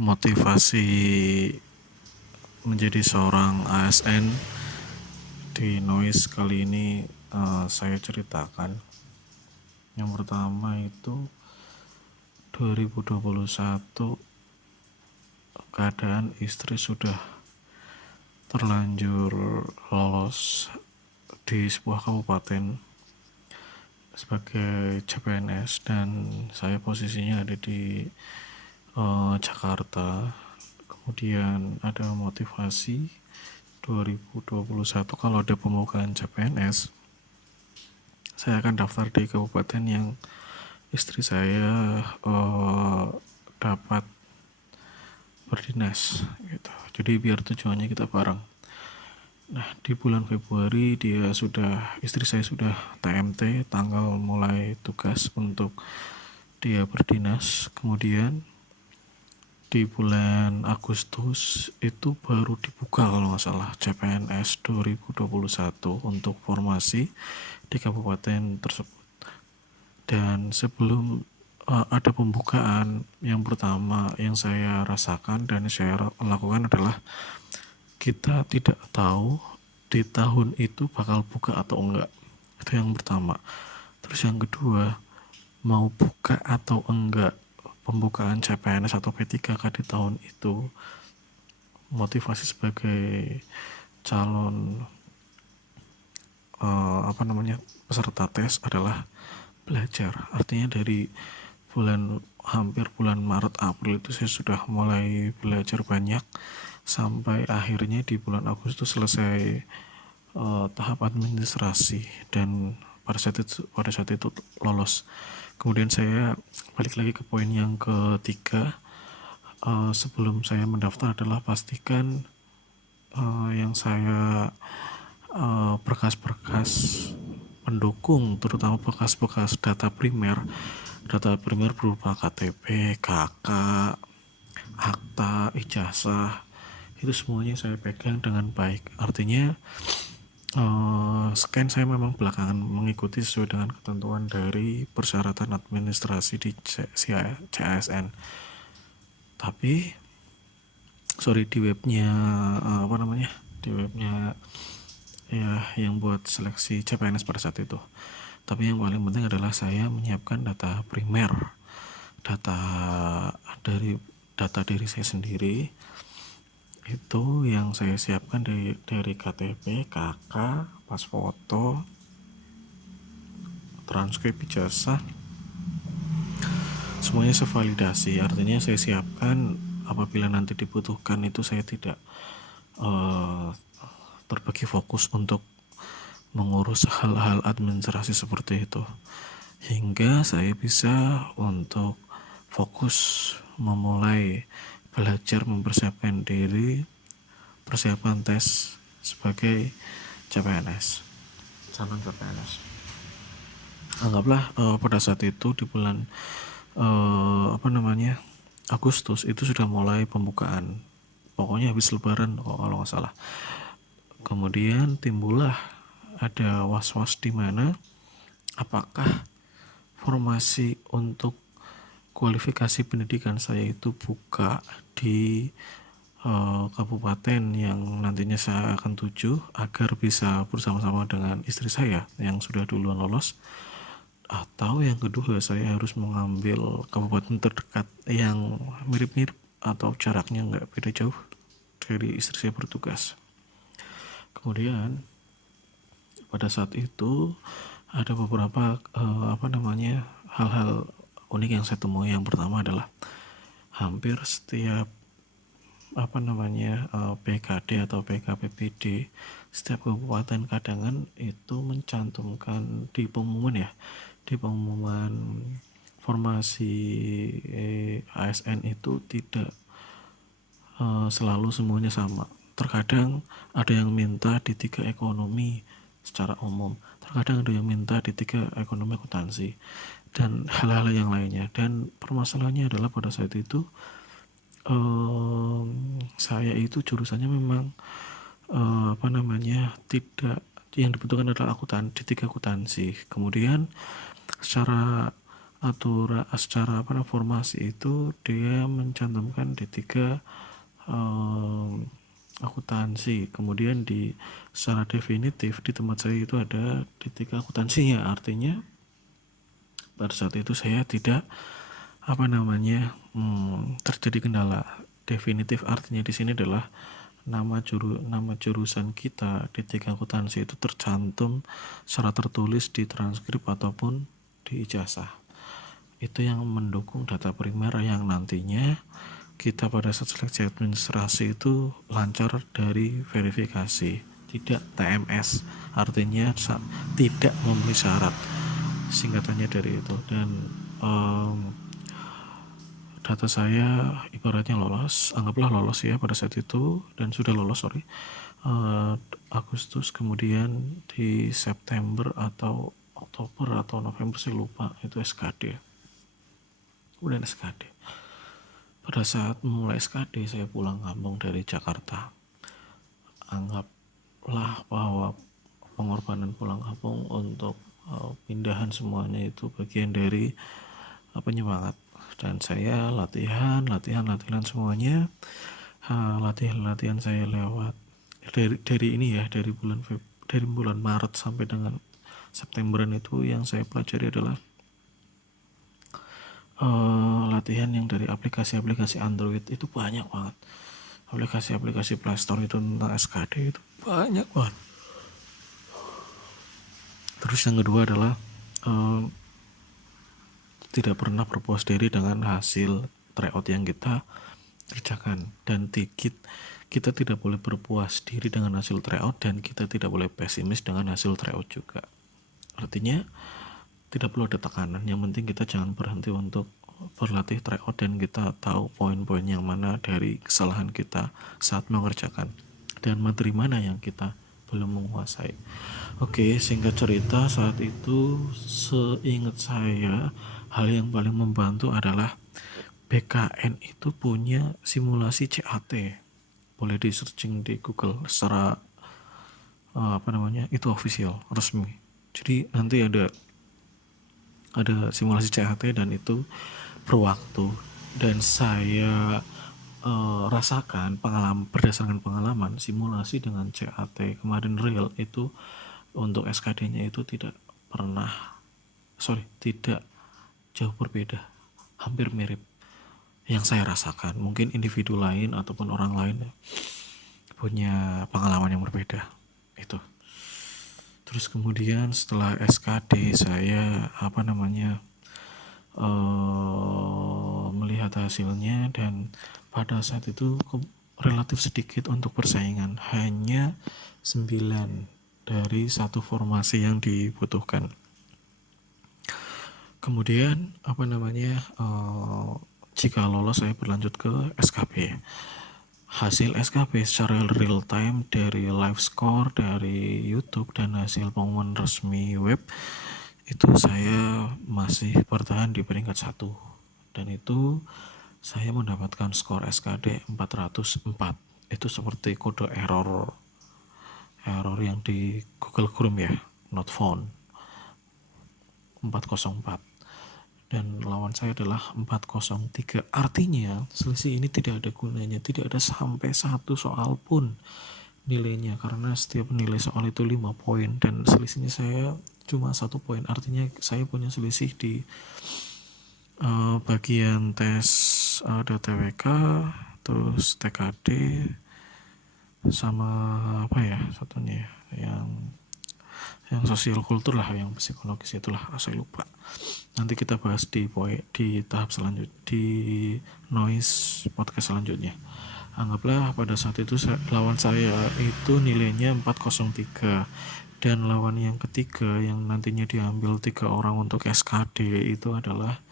motivasi menjadi seorang ASN di Noise kali ini saya ceritakan. Yang pertama itu 2021 keadaan istri sudah terlanjur lolos di sebuah kabupaten sebagai CPNS dan saya posisinya ada di Jakarta. Kemudian ada motivasi 2021 kalau ada pembukaan CPNS saya akan daftar di kabupaten yang istri saya dapat berdinas gitu. Jadi biar tujuannya kita bareng. Nah, di bulan Februari istri saya sudah TMT, tanggal mulai tugas untuk dia berdinas. Kemudian di bulan Agustus itu baru dibuka kalau nggak salah CPNS 2021 untuk formasi di kabupaten tersebut. Dan sebelum ada pembukaan, yang pertama yang saya rasakan dan saya lakukan adalah kita tidak tahu di tahun itu bakal buka atau enggak. Itu yang pertama. Terus yang kedua, mau buka atau enggak pembukaan CPNS atau P3K di tahun itu, motivasi sebagai calon peserta tes adalah belajar. Artinya dari hampir bulan Maret April itu saya sudah mulai belajar banyak sampai akhirnya di bulan Agustus selesai tahap administrasi dan pada saat itu lolos. Kemudian saya balik lagi ke poin yang ketiga, sebelum saya mendaftar adalah pastikan yang saya berkas-berkas pendukung, terutama bekas-bekas data primer berupa KTP, KK, akta, ijazah, itu semuanya saya pegang dengan baik. Artinya scan saya memang belakangan mengikuti sesuai dengan ketentuan dari persyaratan administrasi di CASN. Tapi di webnya di webnya ya yang buat seleksi CPNS pada saat itu. Tapi yang paling penting adalah saya menyiapkan data primer, data diri saya sendiri. Itu yang saya siapkan dari KTP, KK, pas foto, transkrip ijazah, semuanya saya validasi. Artinya saya siapkan apabila nanti dibutuhkan itu saya tidak terbagi fokus untuk mengurus hal-hal administrasi seperti itu, hingga saya bisa untuk fokus memulai belajar mempersiapkan diri persiapan tes sebagai CPNS, calon CPNS. Anggaplah pada saat itu di bulan Agustus itu sudah mulai pembukaan, pokoknya habis lebaran kalau nggak salah. Kemudian timbullah ada was-was di mana apakah formasi untuk kualifikasi pendidikan saya itu buka di kabupaten yang nantinya saya akan tuju agar bisa bersama-sama dengan istri saya yang sudah duluan lolos, atau yang kedua saya harus mengambil kabupaten terdekat yang mirip-mirip atau jaraknya nggak beda jauh dari istri saya bertugas. Kemudian pada saat itu ada beberapa hal-hal unik yang saya temui. Yang pertama adalah hampir setiap PKD atau PKPPD setiap kabupaten kadangan itu mencantumkan di pengumuman formasi ASN itu tidak selalu semuanya sama. Terkadang ada yang minta di 3 ekonomi secara umum, terkadang ada yang minta di 3 ekonomi akuntansi dan hal-hal yang lainnya. Dan permasalahannya adalah pada saat itu saya itu jurusannya memang tidak, yang dibutuhkan adalah di 3 akuntansi. Kemudian secara secara formasi itu dia mencantumkan D3 akuntansi. Kemudian secara definitif di tempat saya itu ada D3 akuntansinya, artinya pada saat itu saya tidak terjadi kendala. Definitif artinya di sini adalah nama jurusan kita D3 akuntansi itu tercantum secara tertulis di transkrip ataupun di ijazah. Itu yang mendukung data primer yang nantinya kita pada saat seleksi administrasi itu lancar dari verifikasi, tidak TMS, artinya tidak memenuhi syarat, singkatannya dari itu. Dan data saya ibaratnya lolos, anggaplah lolos ya pada saat itu, dan sudah lolos Agustus, kemudian di September atau Oktober atau November saya lupa, itu SKD. Kemudian SKD, pada saat memulai SKD saya pulang kampung dari Jakarta. Anggaplah bahwa pengorbanan pulang kampung untuk pindahan semuanya itu bagian dari penyemangat. Dan saya latihan semuanya. Latihan saya lewat dari bulan Maret sampai dengan Septemberan itu yang saya pelajari adalah latihan yang dari aplikasi-aplikasi Android itu banyak banget. Aplikasi-aplikasi Play Store itu tentang SKD itu banyak banget. Terus yang kedua adalah tidak pernah berpuas diri dengan hasil tryout yang kita kerjakan, dan kita tidak boleh berpuas diri dengan hasil tryout, dan kita tidak boleh pesimis dengan hasil tryout juga. Artinya tidak perlu ada tekanan, yang penting kita jangan berhenti untuk berlatih tryout dan kita tahu poin-poin yang mana dari kesalahan kita saat mengerjakan dan materi mana yang kita belum menguasai. Oke, singkat cerita, saat itu seingat saya hal yang paling membantu adalah BKN itu punya simulasi CAT. Boleh di searching di Google secara itu official, resmi. Jadi nanti ada simulasi CAT dan itu berwaktu, dan saya rasakan berdasarkan pengalaman simulasi dengan CAT kemarin real itu untuk SKD-nya itu tidak jauh berbeda, hampir mirip yang saya rasakan. Mungkin individu lain ataupun orang lain punya pengalaman yang berbeda itu. Terus kemudian setelah SKD saya melihat hasilnya, dan pada saat itu relatif sedikit untuk persaingan, hanya 9 dari satu formasi yang dibutuhkan. Kemudian jika lolos saya berlanjut ke SKB. Hasil SKB secara real time dari live score dari YouTube dan hasil pengumuman resmi web itu saya masih bertahan di peringkat 1, dan itu saya mendapatkan skor SKD 404. Itu seperti kode error yang di Google Chrome ya, not found, 404, dan lawan saya adalah 403. Artinya selisih ini tidak ada gunanya, tidak ada sampai 1 soal pun nilainya, karena setiap nilai soal itu 5 poin dan selisihnya saya cuma 1 poin. Artinya saya punya selisih di bagian tes ada TWK, terus TKD, sama satunya yang sosial kultur lah, yang psikologis itulah, saya lupa. Nanti kita bahas di tahap selanjutnya, di noise podcast selanjutnya. Anggaplah pada saat itu lawan saya itu nilainya 403, dan lawan yang ketiga yang nantinya diambil 3 orang untuk SKD itu adalah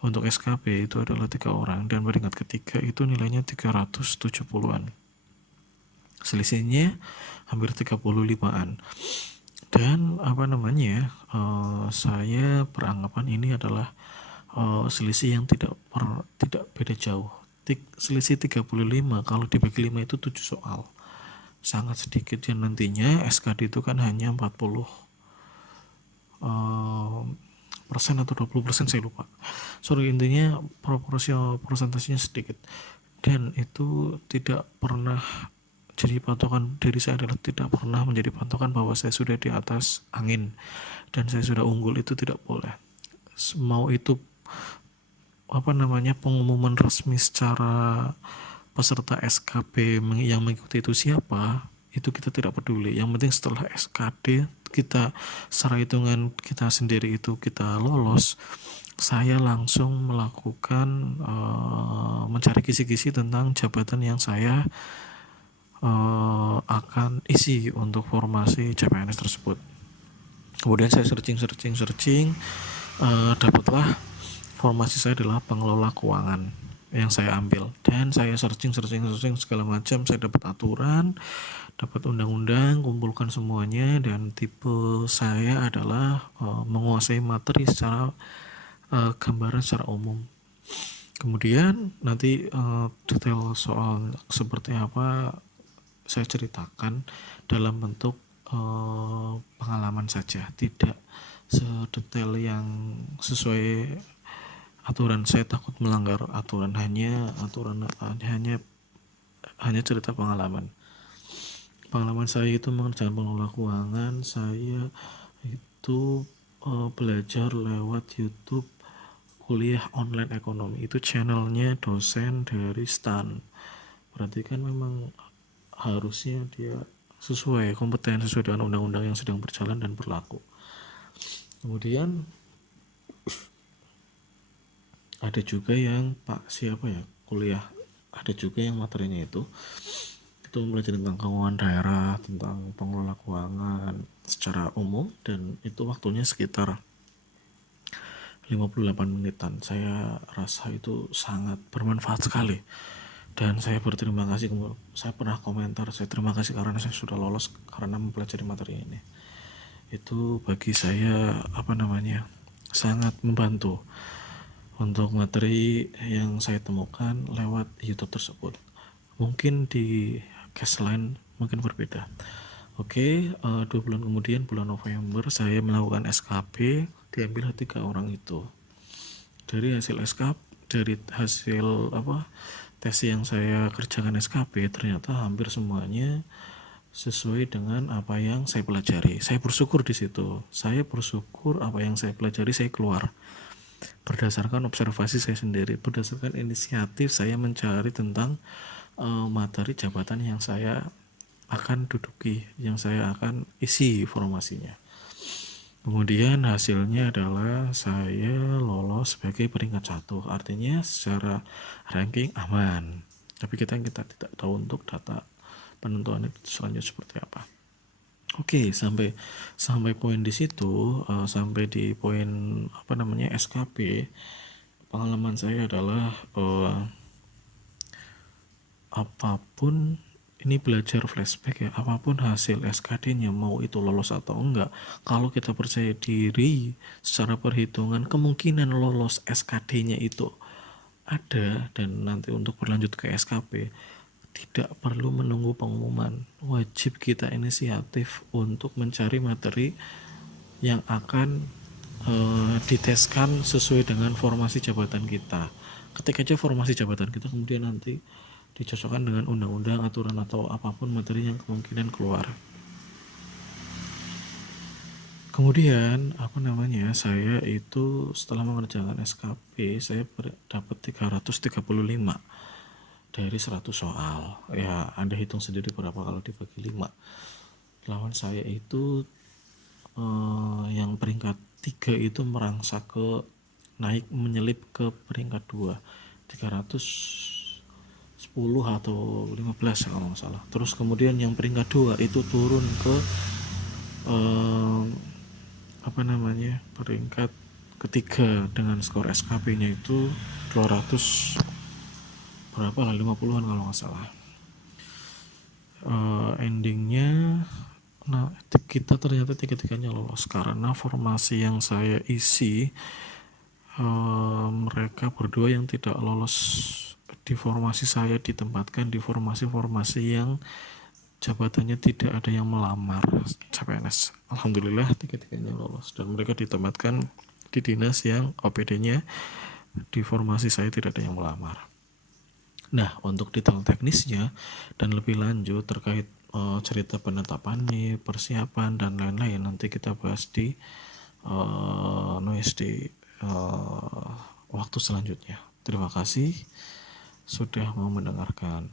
untuk SKB itu adalah 3 orang, dan peringkat ketiga itu nilainya 370-an. Selisihnya hampir 35-an. Dan saya beranggapan ini adalah selisih yang tidak beda jauh. Selisih 35 kalau dibagi 5 itu 7 soal, sangat sedikit. Dan nantinya SKD itu kan hanya 40 atau 20%, saya lupa. Sorry, intinya prosentasenya sedikit. Dan itu tidak pernah jadi patokan diri saya, adalah tidak pernah menjadi patokan bahwa saya sudah di atas angin dan saya sudah unggul. Itu tidak boleh. Mau itu pengumuman resmi secara peserta SKB yang mengikuti itu siapa, itu kita tidak peduli. Yang penting setelah SKD kita secara hitungan kita sendiri itu kita lolos, saya langsung melakukan mencari kisi-kisi tentang jabatan yang saya akan isi untuk formasi CPNS tersebut. Kemudian saya searching, dapatlah formasi saya adalah pengelola keuangan yang saya ambil, dan saya searching segala macam. Saya dapat aturan, dapat undang-undang, kumpulkan semuanya, dan tipe saya adalah menguasai materi secara gambaran secara umum. Kemudian nanti detail soal seperti apa saya ceritakan dalam bentuk pengalaman saja, tidak sedetail yang sesuai aturan. Saya takut melanggar aturan, hanya cerita pengalaman saya itu mengerjakan pengelola keuangan. Saya itu belajar lewat YouTube kuliah online ekonomi, itu channelnya dosen dari STAN. Berarti kan memang harusnya dia sesuai kompeten, sesuai dengan undang-undang yang sedang berjalan dan berlaku. Kemudian ada juga yang kuliah, ada juga yang materinya itu belajar tentang keuangan daerah, tentang pengelola keuangan secara umum, dan itu waktunya sekitar 58 menitan. Saya rasa itu sangat bermanfaat sekali, dan saya berterima kasih. Saya pernah komentar, saya terima kasih karena saya sudah lolos karena mempelajari materi ini. Itu bagi saya sangat membantu untuk materi yang saya temukan lewat YouTube tersebut. Mungkin di case lain mungkin berbeda. Oke, 2 bulan kemudian, bulan November, saya melakukan SKP, diambil 3 orang itu. Dari hasil tes yang saya kerjakan SKP, ternyata hampir semuanya sesuai dengan apa yang saya pelajari. Saya bersyukur di situ. Saya bersyukur apa yang saya pelajari saya keluar berdasarkan observasi saya sendiri, berdasarkan inisiatif saya mencari tentang materi jabatan yang saya akan duduki, yang saya akan isi formasinya. Kemudian hasilnya adalah saya lolos sebagai peringkat 1, artinya secara ranking aman. Tapi kita tidak tahu untuk data penentuan itu selanjutnya seperti apa. Oke, sampai poin di situ, sampai di poin SKP, pengalaman saya adalah apapun ini belajar flashback ya, apapun hasil SKD-nya, mau itu lolos atau enggak, kalau kita percaya diri secara perhitungan, kemungkinan lolos SKD-nya itu ada, dan nanti untuk berlanjut ke SKP tidak perlu menunggu pengumuman. Wajib kita inisiatif untuk mencari materi yang akan diteskan sesuai dengan formasi jabatan kita. Ketik aja formasi jabatan kita, kemudian nanti dicocokkan dengan undang-undang, aturan, atau apapun materi yang kemungkinan keluar. Kemudian saya itu setelah mengerjakan SKP, saya dapat 335 dari 100 soal. Ya, Anda hitung sendiri berapa kalau dibagi 5. Lawan saya itu yang peringkat 3 itu merangsak ke naik, menyelip ke peringkat 2, 310 atau 15 kalau nggak salah. Terus kemudian yang peringkat 2 itu turun ke peringkat ketiga dengan skor SKP-nya itu 200 berapa lah, 50-an kalau nggak salah. Endingnya kita ternyata tiga-tiganya lolos karena formasi yang saya isi, mereka berdua yang tidak lolos di formasi saya ditempatkan di formasi-formasi yang jabatannya tidak ada yang melamar CPNS. Alhamdulillah tiga-tiganya lolos dan mereka ditempatkan di dinas yang OPD-nya di formasi saya tidak ada yang melamar. Nah, untuk detail teknisnya dan lebih lanjut terkait cerita penetapan nih, persiapan dan lain-lain, nanti kita bahas di noise di waktu selanjutnya. Terima kasih sudah mau mendengarkan.